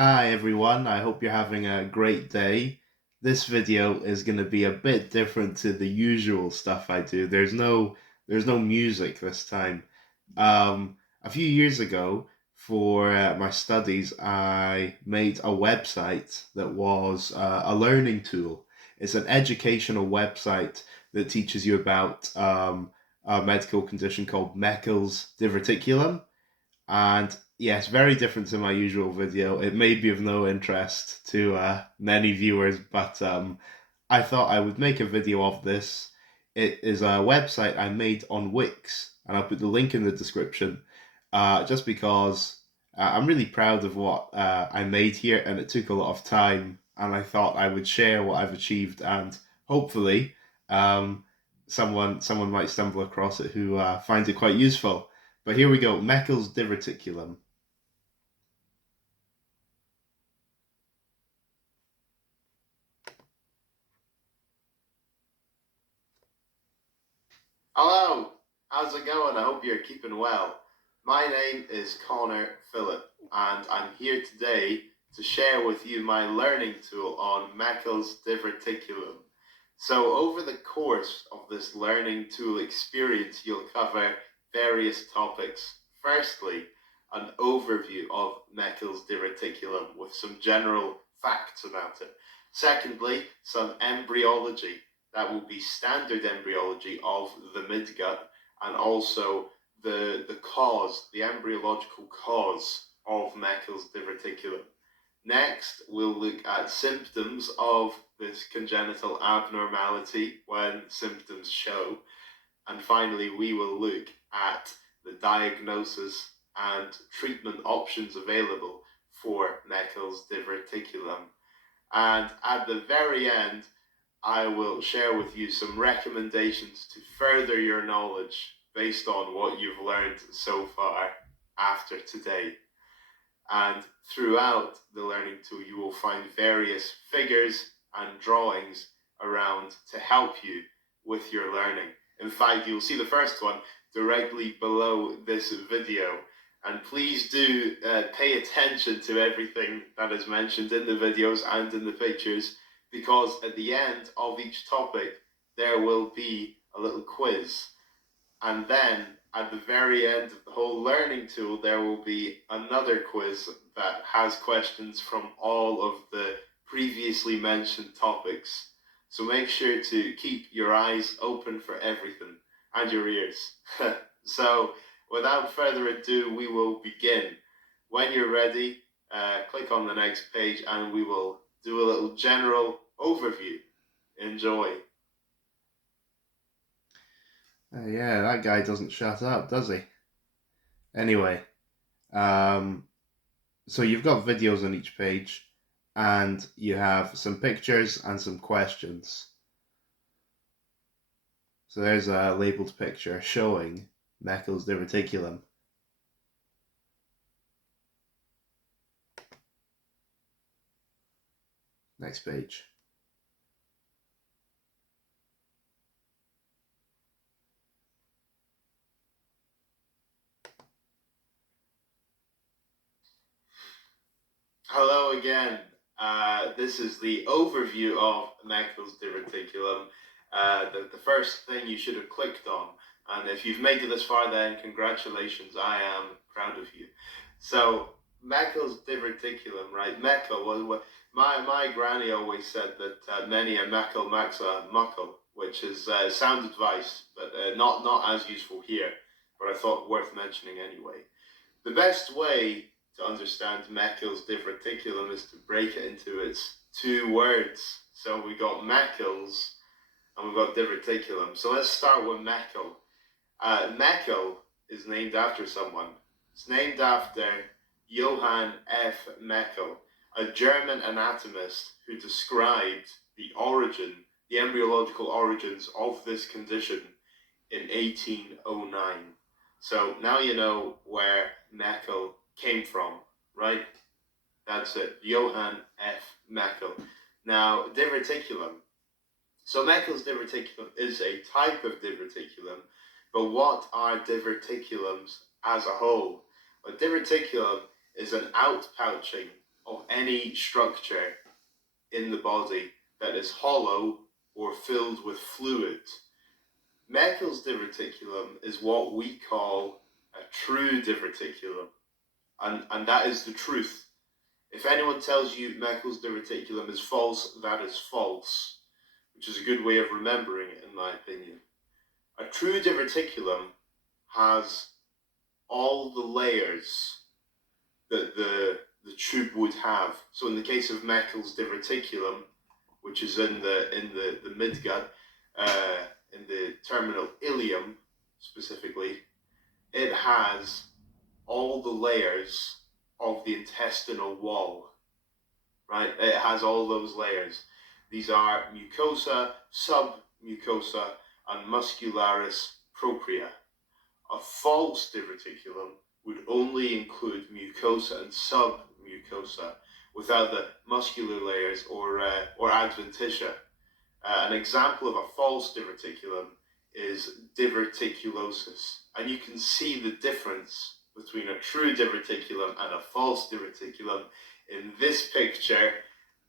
Hi everyone, I hope you're having a great day. This video is going to be a bit different to the usual stuff I do. There's no music this time. A few years ago, for my studies, I made a website that was a learning tool. It's an educational website that teaches you about a medical condition called Meckel's diverticulum. And yes, very different to my usual video. It may be of no interest to many viewers, but I thought I would make a video of this. It is a website I made on Wix, and I'll put the link in the description. Just because I'm really proud of what I made here, and it took a lot of time. And I thought I would share what I've achieved, and hopefully, um, someone might stumble across it who finds it quite useful. But here we go. Meckel's Diverticulum. Hello, how's it going? I hope you're keeping well. My name is Connor Phillip, and I'm here today to share with you my learning tool on Meckel's Diverticulum. So, over the course of this learning tool experience, you'll cover various topics. Firstly, an overview of Meckel's Diverticulum with some general facts about it. Secondly, some embryology. That will be standard embryology of the midgut, and also the cause, the embryological cause of Meckel's diverticulum. Next, we'll look at symptoms of this congenital abnormality when symptoms show. And finally, we will look at the diagnosis and treatment options available for Meckel's diverticulum. And at the very end, I will share with you some recommendations to further your knowledge based on what you've learned so far after today. And throughout the learning tool, you will find various figures and drawings around to help you with your learning. In fact, you'll see the first one directly below this video. And please do pay attention to everything that is mentioned in the videos and in the pictures, because at the end of each topic, there will be a little quiz. And then at the very end of the whole learning tool, there will be another quiz that has questions from all of the previously mentioned topics. So make sure to keep your eyes open for everything and your ears. So without further ado, we will begin. When you're ready, click on the next page and we will do a little general overview. Enjoy. Yeah, that guy doesn't shut up, does he? Anyway, um, so you've got videos on each page, and you have some pictures and some questions. So there's a labeled picture showing Meckel's diverticulum. Next page. Hello again. This is the overview of Meckel's diverticulum. The first thing you should have clicked on. And if you've made it this far, then congratulations. I am proud of you. So, Meckel's diverticulum, right? Meckel was my granny always said that many a Meckel makes a muckle, which is sound advice, but not as useful here. But I thought worth mentioning anyway. The best way to understand Meckel's diverticulum is to break it into its two words. So we got Meckel's and we've got diverticulum. So let's start with Meckel. Meckel is named after someone. It's named after Johann F. Meckel, a German anatomist who described the embryological origins of this condition in 1809. So now you know where Meckel came from, right? That's it, Johann F. Meckel. Now, diverticulum. So Meckel's diverticulum is a type of diverticulum, but what are diverticulums as a whole? A diverticulum is an outpouching of any structure in the body that is hollow or filled with fluid. Meckel's diverticulum is what we call a true diverticulum, and that is the truth. If anyone tells you Meckel's diverticulum is false, that is false, which is a good way of remembering it, in my opinion. A true diverticulum has all the layers that the tube would have. So in the case of Meckel's diverticulum, which is in the midgut, in the terminal ileum specifically, it has all the layers of the intestinal wall, right? It has all those layers. These are mucosa, submucosa, and muscularis propria. A false diverticulum would only include mucosa and submucosa without the muscular layers or adventitia. An example of a false diverticulum is diverticulosis, and you can see the difference between a true diverticulum and a false diverticulum in this picture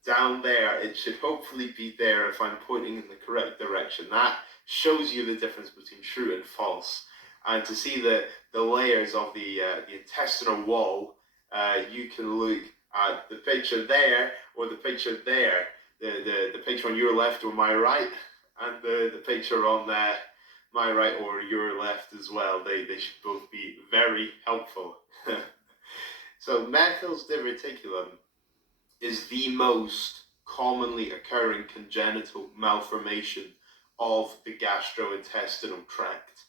down there. It should hopefully be there if I'm pointing in the correct direction. That shows you the difference between true and false. And to see the layers of the intestinal wall, you can look at the picture there or the picture there. The picture on your left or my right, and the picture on my right or your left as well. They should both be very helpful. So Meckel's diverticulum is the most commonly occurring congenital malformation of the gastrointestinal tract.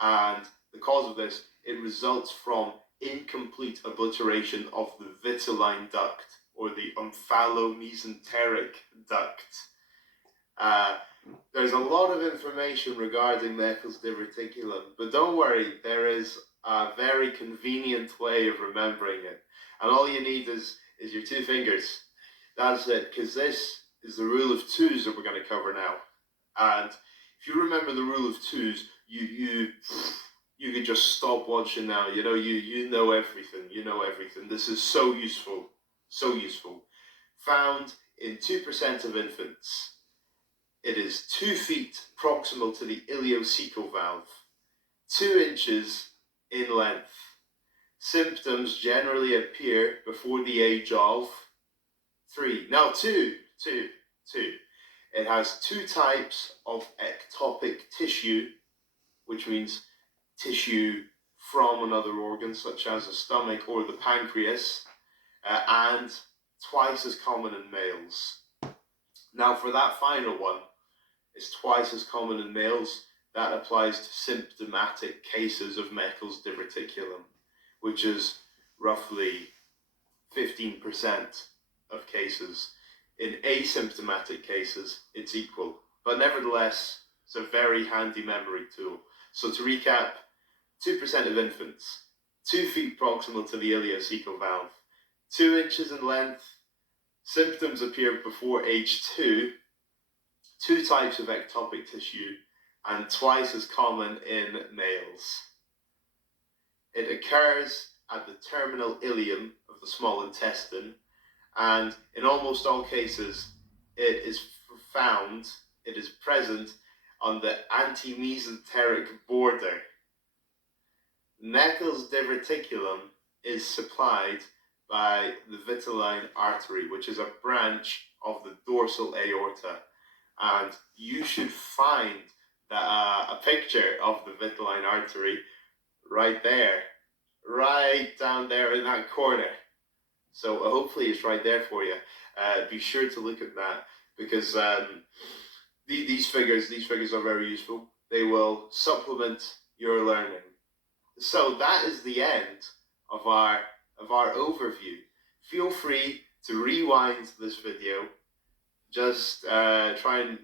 And the cause of this, it results from incomplete obliteration of the vitelline duct or the omphalomesenteric duct. There's a lot of information regarding Meckel's diverticulum, but don't worry, there is a very convenient way of remembering it. And all you need is your two fingers. That's it, because this is the rule of twos that we're going to cover now. And if you remember the rule of twos, you could just stop watching now. You know everything. You know everything. This is so useful. So useful. Found in 2% of infants. It is 2 feet proximal to the ileocecal valve, 2 inches in length. Symptoms generally appear before the age of 3. Now, two. It has 2 types of ectopic tissue, which means tissue from another organ, such as the stomach or the pancreas, and twice as common in males. Now, for that final one, it's twice as common in males. That applies to symptomatic cases of Meckel's diverticulum, which is roughly 15% of cases. In asymptomatic cases, it's equal. But nevertheless, it's a very handy memory tool. So to recap, 2% of infants, 2 feet proximal to the ileocecal valve, 2 inches in length, symptoms appear before age 2, 2 types of ectopic tissue, and twice as common in males. It occurs at the terminal ileum of the small intestine, and in almost all cases, it is present on the antimesenteric border. Meckel's diverticulum is supplied by the vitelline artery, which is a branch of the dorsal aorta. And you should find a picture of the vitelline artery right there, right down there in that corner. So hopefully it's right there for you. Be sure to look at that, because these figures are very useful. They will supplement your learning. So that is the end of our overview. Feel free to rewind this video. Just try and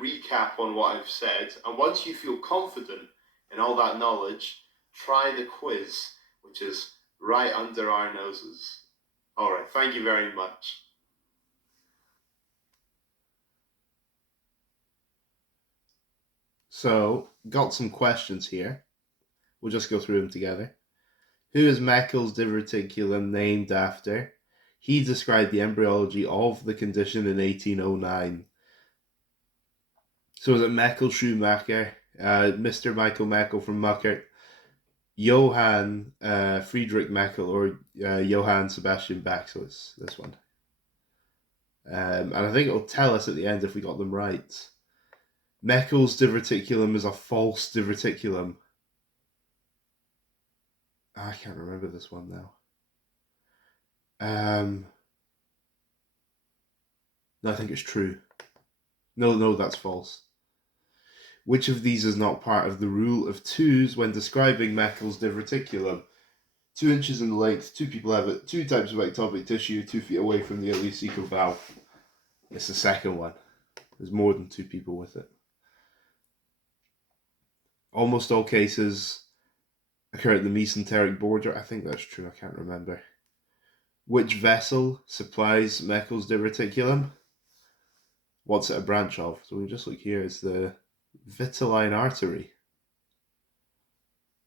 recap on what I've said. And once you feel confident in all that knowledge, try the quiz, which is right under our noses. All right, thank you very much. So, got some questions here. We'll just go through them together. Who is Meckel's diverticulum named after? He described the embryology of the condition in 1809. So was it Meckel Schumacher, Mr. Michael Meckel from Muckert, Johann Friedrich Meckel, or Johann Sebastian Bach? So it's this one. And I think it'll tell us at the end if we got them right. Meckel's diverticulum is a false diverticulum. I can't remember this one now. No, I think it's true. No, that's false. Which of these is not part of the rule of twos when describing Meckel's diverticulum? 2 inches in length, 2 people have it, 2 types of ectopic tissue, 2 feet away from the ileocecal valve. It's the second one. There's more than 2 people with it. Almost all cases occur at the mesenteric border. I think that's true, I can't remember. Which vessel supplies Meckel's diverticulum? What's it a branch of? So we just look here, it's the vitelline artery.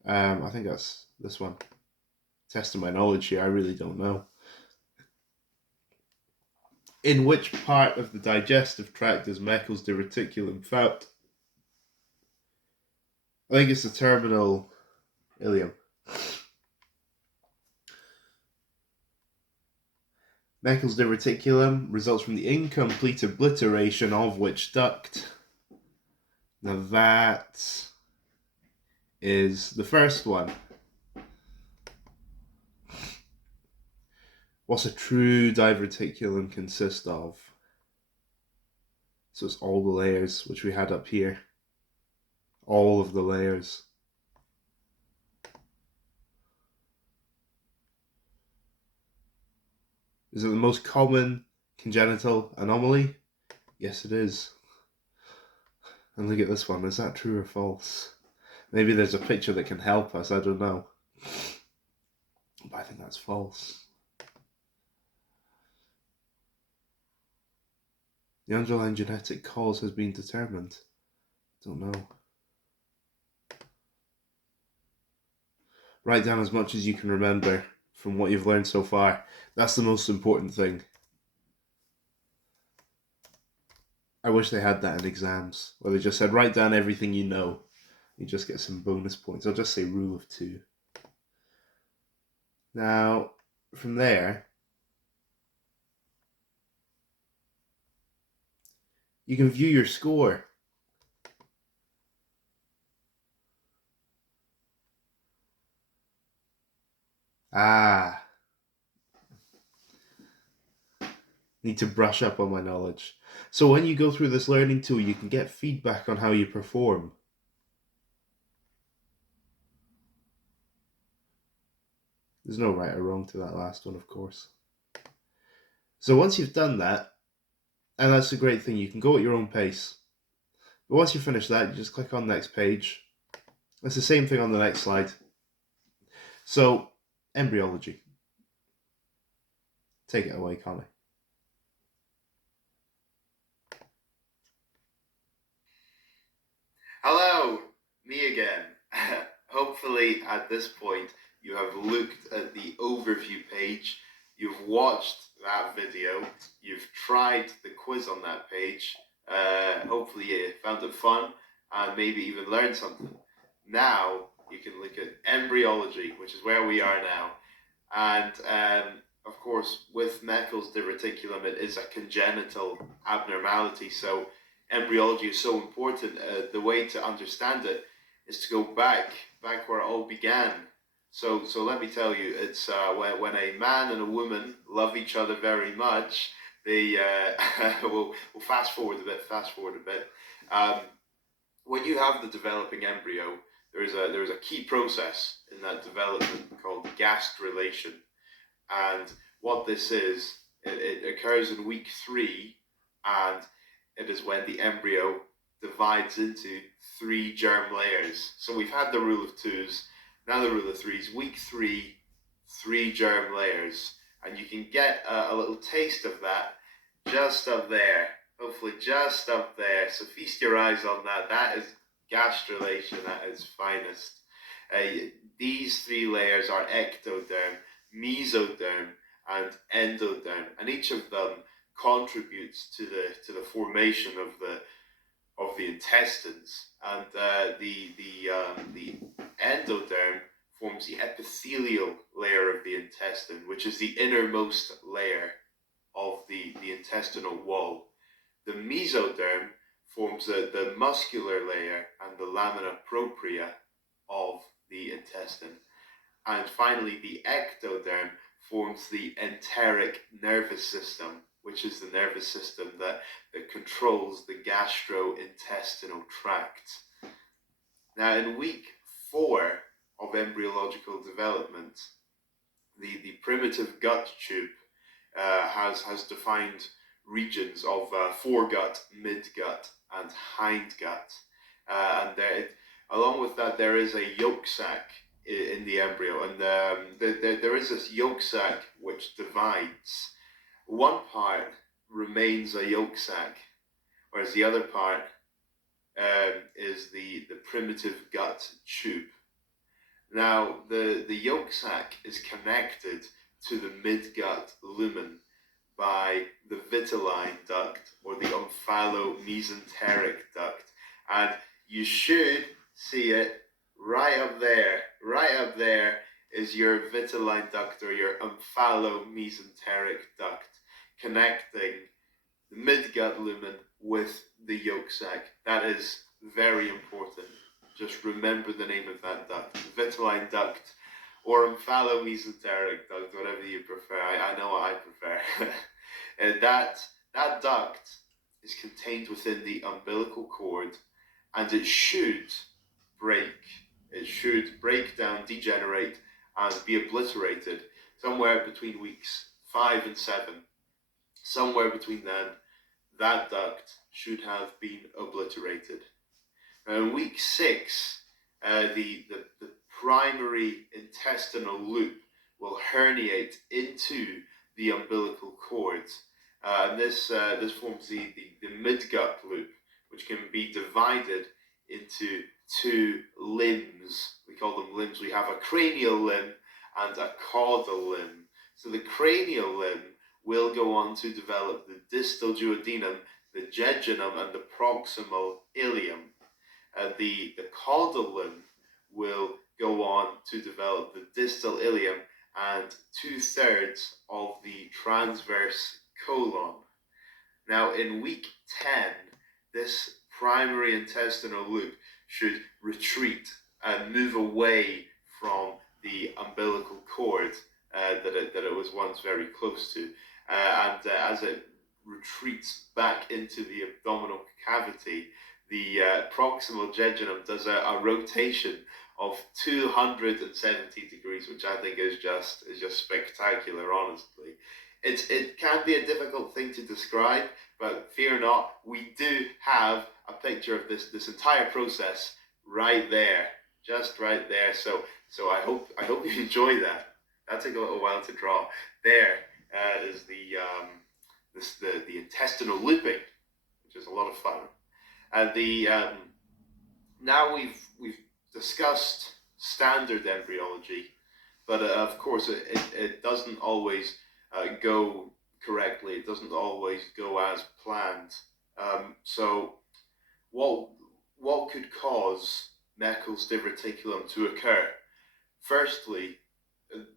I think that's this one. Testing my knowledge here, I really don't know. In which part of the digestive tract is Meckel's diverticulum found? I think it's the terminal ileum. Meckel's diverticulum results from the incomplete obliteration of which duct? Now that is the first one. What's a true diverticulum consist of? So it's all the layers which we had up here. All of the layers. Is it the most common congenital anomaly? Yes, it is. And look at this one. Is that true or false? Maybe there's a picture that can help us. I don't know. But I think that's false. The underlying genetic cause has been determined. Don't know. Write down as much as you can remember from what you've learned so far. That's the most important thing. I wish they had that in exams, where they just said, write down everything you know. You just get some bonus points. I'll just say rule of 2. Now, from there, you can view your score. Need to brush up on my knowledge. So when you go through this learning tool, you can get feedback on how you perform. There's no right or wrong to that last one, of course. So once you've done that, and that's a great thing, you can go at your own pace. But once you finish that, you just click on next page. It's the same thing on the next slide. So, embryology. Take it away, Connor. Hello, me again. Hopefully at this point you have looked at the overview page, you've watched that video, you've tried the quiz on that page, hopefully you found it fun and maybe even learned something. Now you can look at embryology, which is where we are now. And of course, with Meckel's diverticulum, it is a congenital abnormality. So embryology is so important. The way to understand it is to go back where it all began. So let me tell you, it's when a man and a woman love each other very much. They we'll fast forward a bit. When you have the developing embryo, there is a key process in that development called gastrulation. And what this is, it occurs in week 3, and it is when the embryo divides into 3 germ layers. So we've had the rule of 2s, now the rule of 3s. Week 3, 3 germ layers, and you can get a little taste of that just up there. Hopefully just up there. So feast your eyes on that. That is gastrulation at its finest. These 3 layers are ectoderm, mesoderm, and endoderm, and each of them contributes to the formation of the intestines. And the endoderm forms the epithelial layer of the intestine, which is the innermost layer of the intestinal wall. The mesoderm forms the muscular layer and the lamina propria of the intestine. And finally, the ectoderm forms the enteric nervous system, which is the nervous system that controls the gastrointestinal tract. Now, in week 4 of embryological development, the primitive gut tube has defined regions of foregut, midgut, and hindgut. And there, along with that, there is a yolk sac in the embryo, and there is this yolk sac which divides. One part remains a yolk sac, whereas the other part is the primitive gut tube. Now, the yolk sac is connected to the midgut lumen by the vitelline duct or the omphalomesenteric duct, and you should see it right up there. Right up there is your vitelline duct or your omphalomesenteric duct, connecting the midgut lumen with the yolk sac. That is very important. Just remember the name of that duct, vitelline duct or omphalomesenteric duct, whatever you prefer. I know what I prefer. And that duct is contained within the umbilical cord, and it should break. It should break down, degenerate, and be obliterated somewhere between weeks 5 and 7. Somewhere between then, that duct should have been obliterated. Now, in week 6, the primary intestinal loop will herniate into the umbilical cord, and this forms the midgut loop, which can be divided into 2 limbs. We call them limbs. We have a cranial limb and a caudal limb. So the cranial limb will go on to develop the distal duodenum, the jejunum, and the proximal ileum. The caudal limb will go on to develop the distal ileum and 2/3 of the transverse colon. Now, in week 10, this primary intestinal loop should retreat and move away from the umbilical cord that it was once very close to. And as it retreats back into the abdominal cavity, the proximal jejunum does a rotation of 270 degrees, which I think is just spectacular, honestly. It can be a difficult thing to describe, but fear not, we do have a picture of this entire process right there, just right there. So I hope you enjoy that. That took a little while to draw. There is the intestinal looping, which is a lot of fun. And now we've discussed standard embryology, but of course it doesn't always go correctly. It doesn't always go as planned. So what could cause Meckel's diverticulum to occur? Firstly,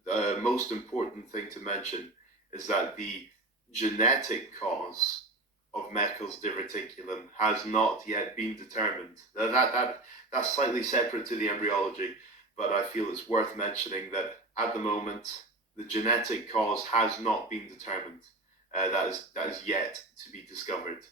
the most important thing to mention is that the genetic cause of Meckel's diverticulum has not yet been determined. That's slightly separate to the embryology, but I feel it's worth mentioning that at the moment the genetic cause has not been determined. That is yet to be discovered.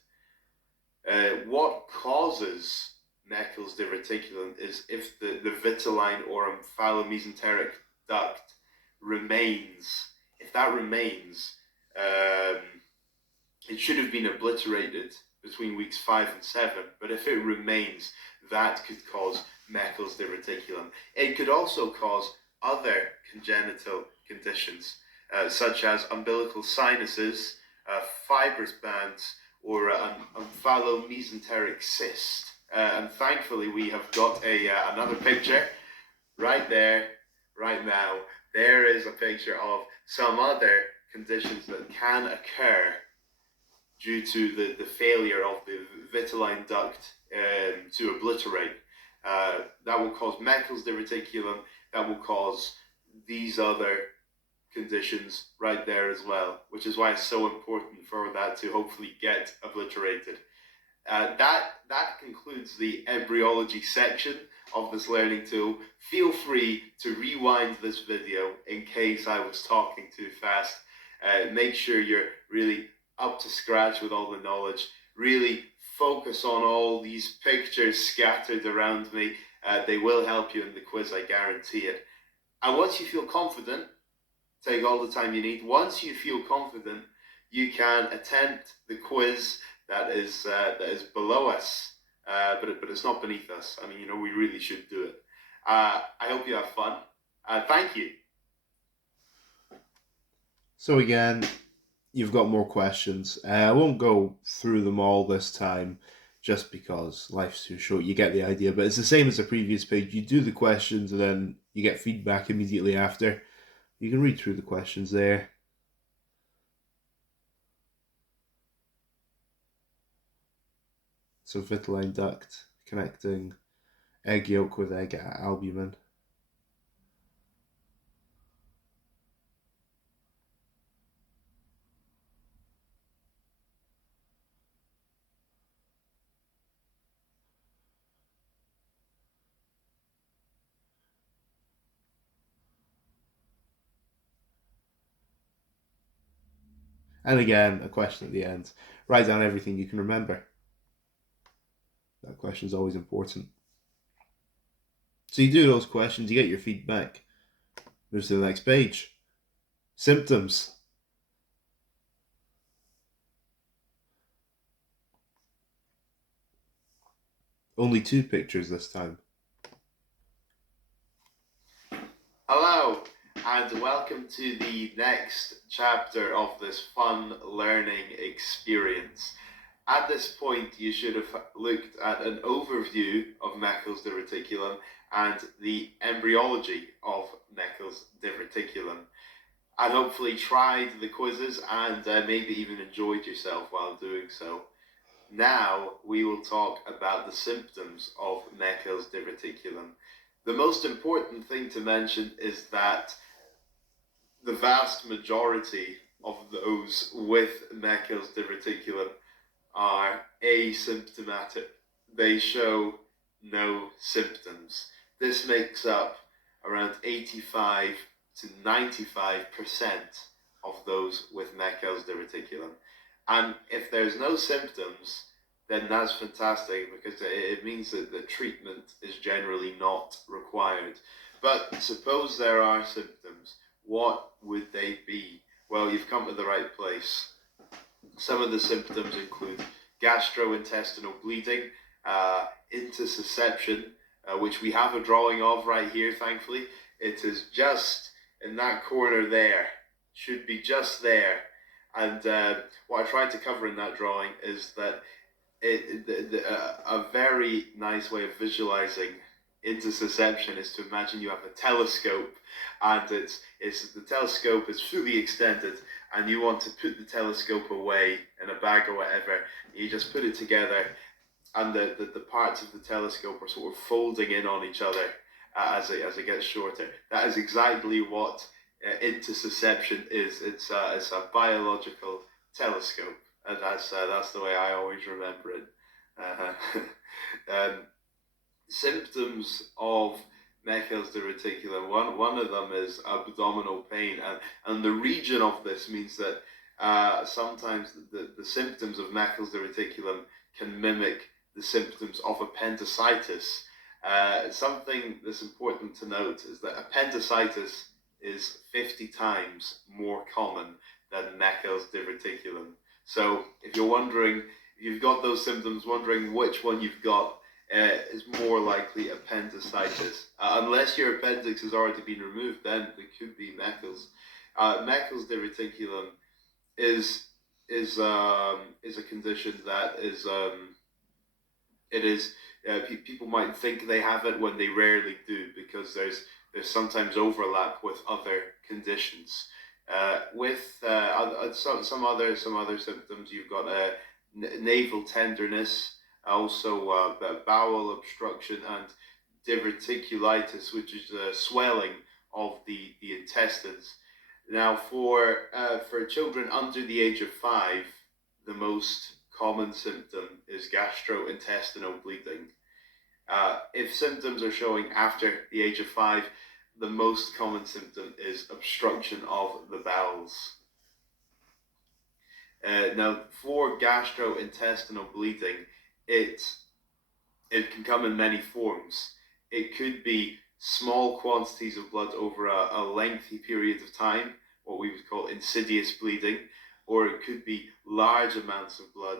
What causes Meckel's diverticulum is if the vitelline or omphalomesenteric duct remains. If that remains, it should have been obliterated between weeks 5 and 7, but if it remains, that could cause Meckel's diverticulum. It could also cause other congenital conditions, such as umbilical sinuses, fibrous bands, or an omphalomesenteric cyst. And thankfully, we have got another picture right there, right now. There is a picture of some other conditions that can occur due to the failure of the vitelline duct to obliterate. That will cause Meckel's diverticulum, that will cause these other conditions right there as well, which is why it's so important for that to hopefully get obliterated. That concludes the embryology section of this learning tool. Feel free to rewind this video in case I was talking too fast. Make sure you're really up to scratch with all the knowledge. Really focus on all these pictures scattered around me. They will help you in the quiz, I guarantee it. And once you feel confident, take all the time you need. Once you feel confident, you can attempt the quiz that is below us, but it's not beneath us. I mean, we really should do it. I hope you have fun. Thank you. So again, you've got more questions. I won't go through them all this time, just because life's too short. You get the idea, but it's the same as the previous page. You do the questions and then you get feedback immediately after. You can read through the questions there. So vitelline duct connecting egg yolk with egg albumin. And again, a question at the end. Write down everything you can remember. That question is always important. So you do those questions, you get your feedback. Move to the next page. Symptoms. Only 2 pictures this time. Hello, and welcome to the next chapter of this fun learning experience. At this point, you should have looked at an overview of Meckel's diverticulum and the embryology of Meckel's diverticulum, and hopefully tried the quizzes and maybe even enjoyed yourself while doing so. Now we will talk about the symptoms of Meckel's diverticulum. The most important thing to mention is that the vast majority of those with Meckel's diverticulum are asymptomatic. They show no symptoms. This makes up around 85 to 95% of those with Meckel's diverticulum. And if there's no symptoms, then that's fantastic, because it means that the treatment is generally not required. But suppose there are symptoms, what would they be? Well, you've come to the right place. Some of the symptoms include gastrointestinal bleeding, intussusception, which we have a drawing of right here, thankfully. It is just in that corner there, should be just there. And what I tried to cover in that drawing is that a very nice way of visualizing intussusception is to imagine you have a telescope, and the telescope is fully extended, and you want to put the telescope away in a bag or whatever. You just put it together, and the parts of the telescope are sort of folding in on each other as it gets shorter. That is exactly what intussusception is. It's a biological telescope, and that's the way I always remember it. Symptoms of Meckel's diverticulum. One of them is abdominal pain, and the region of this means that sometimes the symptoms of Meckel's diverticulum can mimic the symptoms of appendicitis. Something that's important to note is that appendicitis is 50 times more common than Meckel's diverticulum. So if you're wondering, if you've got those symptoms, wondering which one you've got, is more likely appendicitis. Unless your appendix has already been removed, then it could be Meckel's. Meckel's diverticulum is a condition that is people might think they have it when they rarely do, because there's sometimes overlap with other conditions. With some other symptoms, you've got navel tenderness, also bowel obstruction, and diverticulitis, which is swelling of the intestines. Now, for children under the age of 5, the most common symptom is gastrointestinal bleeding. If symptoms are showing after the age of 5, the most common symptom is obstruction of the bowels. Now, for gastrointestinal bleeding, it it can come in many forms. It could be small quantities of blood over a lengthy period of time, what we would call insidious bleeding, or it could be large amounts of blood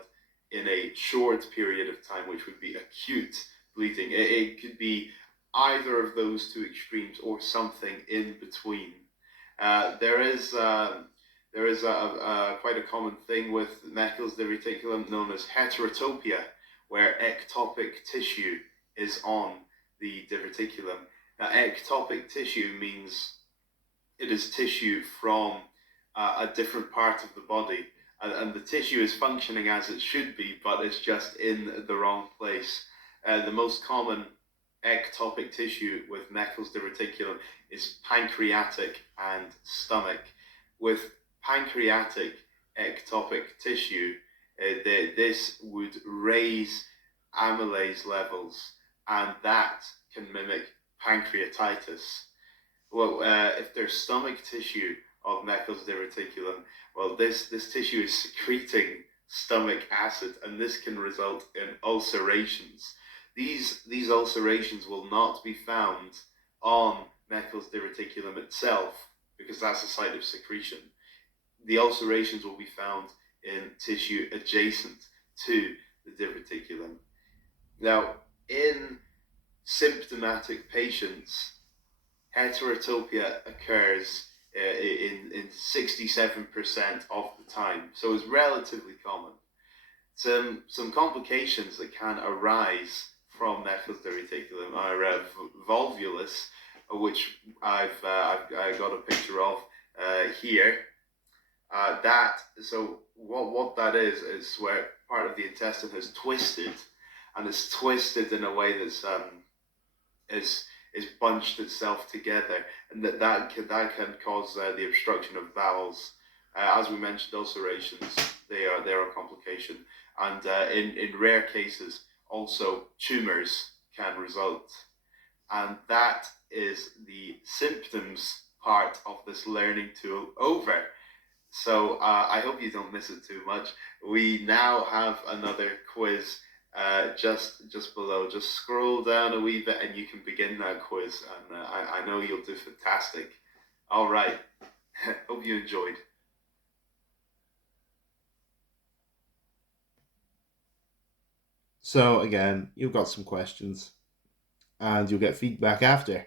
in a short period of time, which would be acute bleeding. It could be either of those two extremes or something in between. There is quite a common thing with Meckel's diverticulum known as heterotopia, where ectopic tissue is on the diverticulum. Now, ectopic tissue means it is tissue from a different part of the body, and the tissue is functioning as it should be, but it's just in the wrong place. The most common ectopic tissue with Meckel's diverticulum is pancreatic and stomach. With pancreatic ectopic tissue, this would raise amylase levels, and that can mimic pancreatitis. Well, if there's stomach tissue of Meckel's diverticulum, well, this tissue is secreting stomach acid, and this can result in ulcerations. These ulcerations will not be found on Meckel's diverticulum itself, because that's a site of secretion. The ulcerations will be found in tissue adjacent to the diverticulum. Now, in symptomatic patients, heterotopia occurs in 67% of the time, so it's relatively common. Some complications that can arise from Meckel's diverticulum are volvulus, which I've got a picture of here. What that is where part of the intestine has twisted, and it's twisted in a way that's is bunched itself together, and that can cause the obstruction of bowels. As we mentioned, ulcerations, they are a complication, and in rare cases also tumors can result. And that is the symptoms part of this learning tool over. So I hope you don't miss it too much. We now have another quiz just below. Just scroll down a wee bit and you can begin that quiz, and I know you'll do fantastic. All right. Hope you enjoyed. So again, you've got some questions, and you'll get feedback after.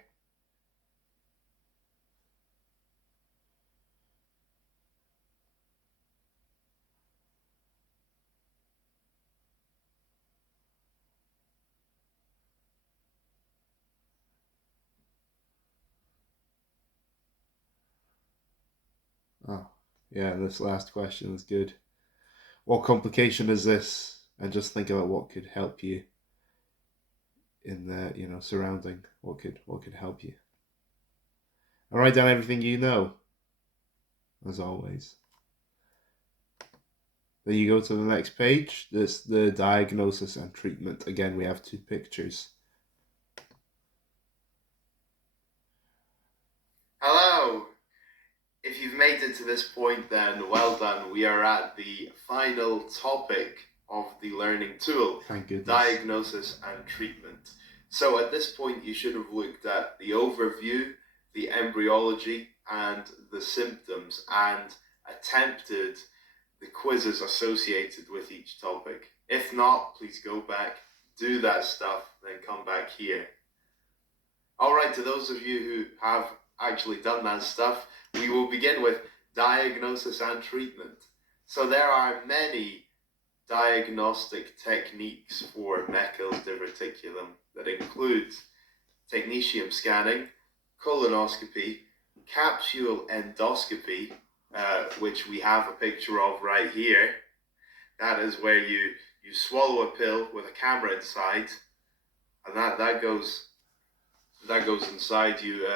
Oh, yeah, this last question is good. What complication is this? And just think about what could help you in the surrounding. What could help you. And write down everything you know, as always. Then you go to the next page. This the diagnosis and treatment. Again, we have two pictures. Hello. If you've made it to this point, then well done. We are at the final topic of the learning tool. Thank goodness. Diagnosis and treatment. So at this point, you should have looked at the overview, the embryology, and the symptoms, and attempted the quizzes associated with each topic. If not, please go back, do that stuff, then come back here. All right, to those of you who have actually done that stuff, we will begin with diagnosis and treatment. So there are many diagnostic techniques for Meckel's diverticulum that include technetium scanning, colonoscopy, capsule endoscopy, which we have a picture of right here. That is where you swallow a pill with a camera inside, and that goes inside you,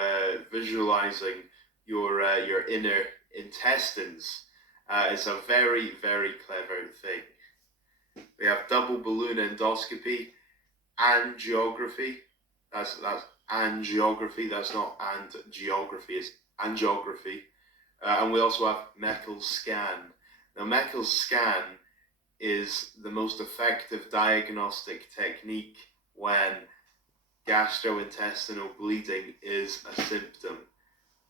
visualizing your inner intestines. It's a very, very clever thing. We have double balloon endoscopy, angiography. That's angiography. That's not geography. It's angiography. And we also have Meckel's scan. Now, Meckel's scan is the most effective diagnostic technique when gastrointestinal bleeding is a symptom.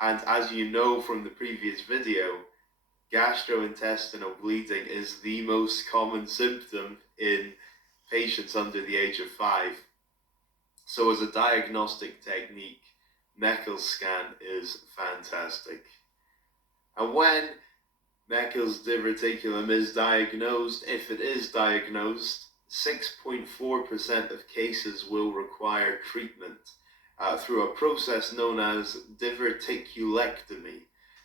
And as you know from the previous video, gastrointestinal bleeding is the most common symptom in patients under the age of 5. So as a diagnostic technique, Meckel's scan is fantastic. And when Meckel's diverticulum is diagnosed, if it is diagnosed, 6.4% of cases will require treatment through a process known as diverticulectomy,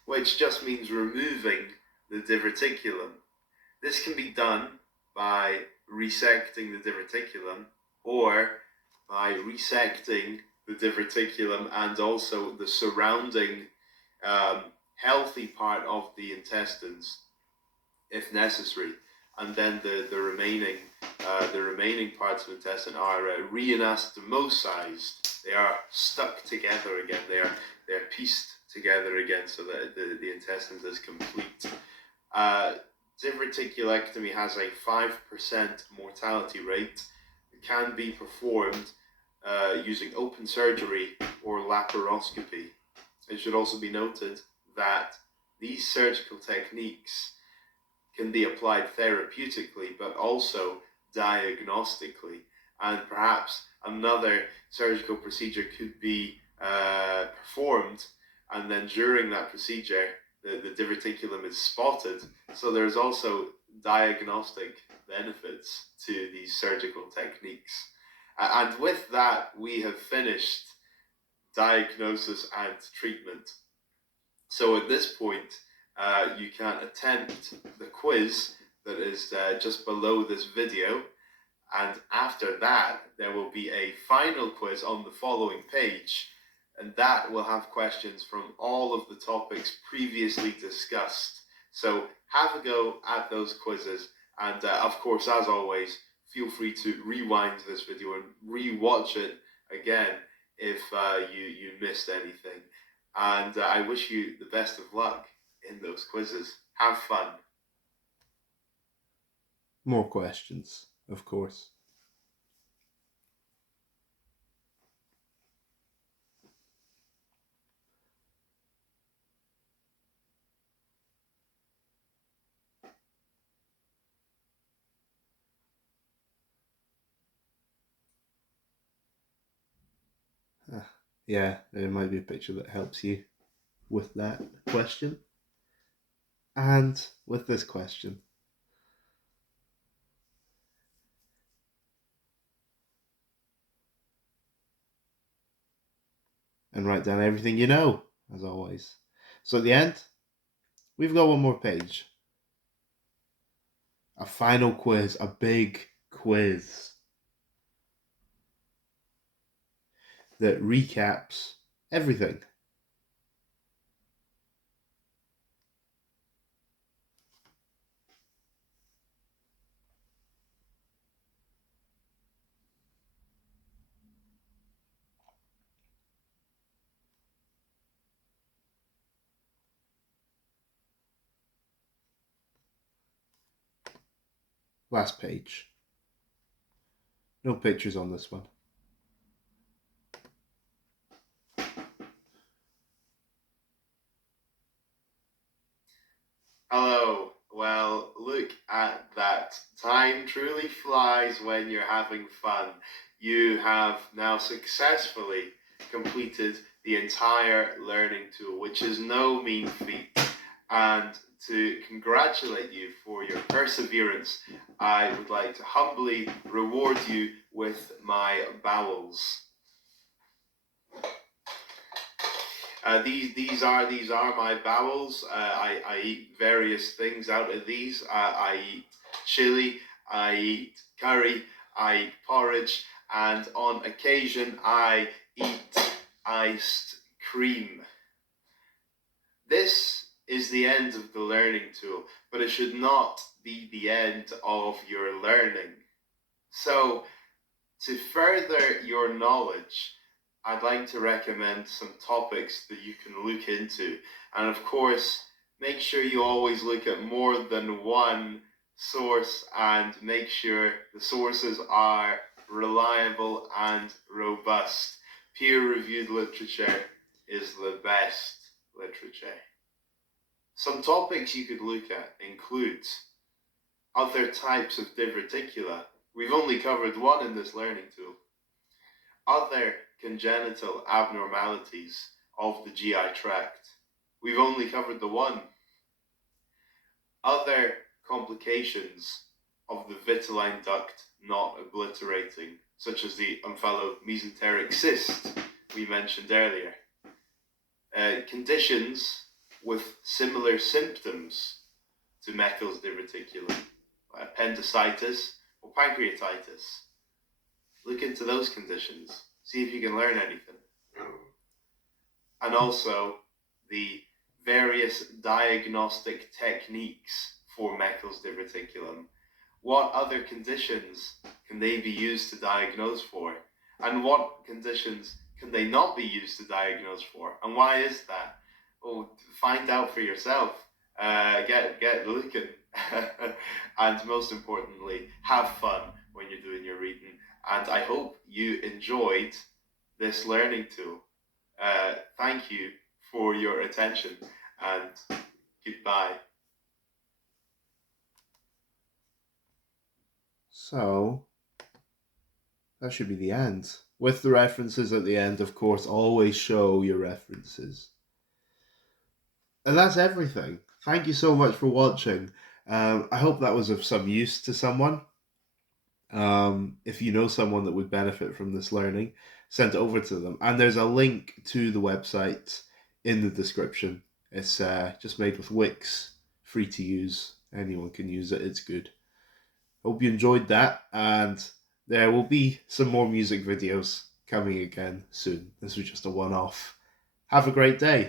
which just means removing the diverticulum. This can be done by resecting the diverticulum or by resecting the diverticulum and also the surrounding healthy part of the intestines, if necessary, and then the remaining parts of the intestine are reanastomosized. They are stuck together again. They are pieced together again, so that the intestines is complete. Diverticulectomy has a 5% mortality rate. It can be performed using open surgery or laparoscopy. It should also be noted that these surgical techniques can be applied therapeutically, but also diagnostically. And perhaps another surgical procedure could be performed, and then during that procedure, the diverticulum is spotted. So there's also diagnostic benefits to these surgical techniques. And with that, we have finished diagnosis and treatment. So at this point, you can attempt the quiz that is just below this video, and after that there will be a final quiz on the following page, and that will have questions from all of the topics previously discussed. So have a go at those quizzes, and of course, as always, feel free to rewind this video and re-watch it again if you missed anything. And I wish you the best of luck in those quizzes. Have fun. More questions, of course. Yeah, there might be a picture that helps you with that question. And with this question. And write down everything you know, as always. So at the end, we've got one more page. A final quiz, a big quiz that recaps everything. Last page. No pictures on this one. Hello. Well, look at that. Time truly flies when you're having fun. You have now successfully completed the entire learning tool, which is no mean feat. And to congratulate you for your perseverance, I would like to humbly reward you with my bowels. These are my bowels. I eat various things out of these. I eat chili. I eat curry. I eat porridge, and on occasion I eat iced cream. This is the end of the learning tool, but it should not be the end of your learning. So, to further your knowledge, I'd like to recommend some topics that you can look into. And of course, make sure you always look at more than one source and make sure the sources are reliable and robust. Peer-reviewed literature is the best literature. Some topics you could look at include other types of diverticula. We've only covered one in this learning tool. Other congenital abnormalities of the GI tract. We've only covered the one. Other complications of the vitelline duct not obliterating, such as the omphallomesenteric cyst we mentioned earlier. Conditions with similar symptoms to Meckel's diverticulum, appendicitis or pancreatitis. Look into those conditions. See if you can learn anything. And also the various diagnostic techniques for Meckel's diverticulum. What other conditions can they be used to diagnose for? And what conditions can they not be used to diagnose for? And why is that? Well, find out for yourself. Get looking. And most importantly, have fun when you're doing your reading. And I hope you enjoyed this learning tool. Thank you for your attention and goodbye. So, that should be the end. With the references at the end, of course, always show your references. And that's everything. Thank you so much for watching. I hope that was of some use to someone. If you know someone that would benefit from this learning, send it over to them. And there's a link to the website in the description. It's just made with Wix, free to use. Anyone can use it, it's good. Hope you enjoyed that, and there will be some more music videos coming again soon. This was just a one-off. Have a great day.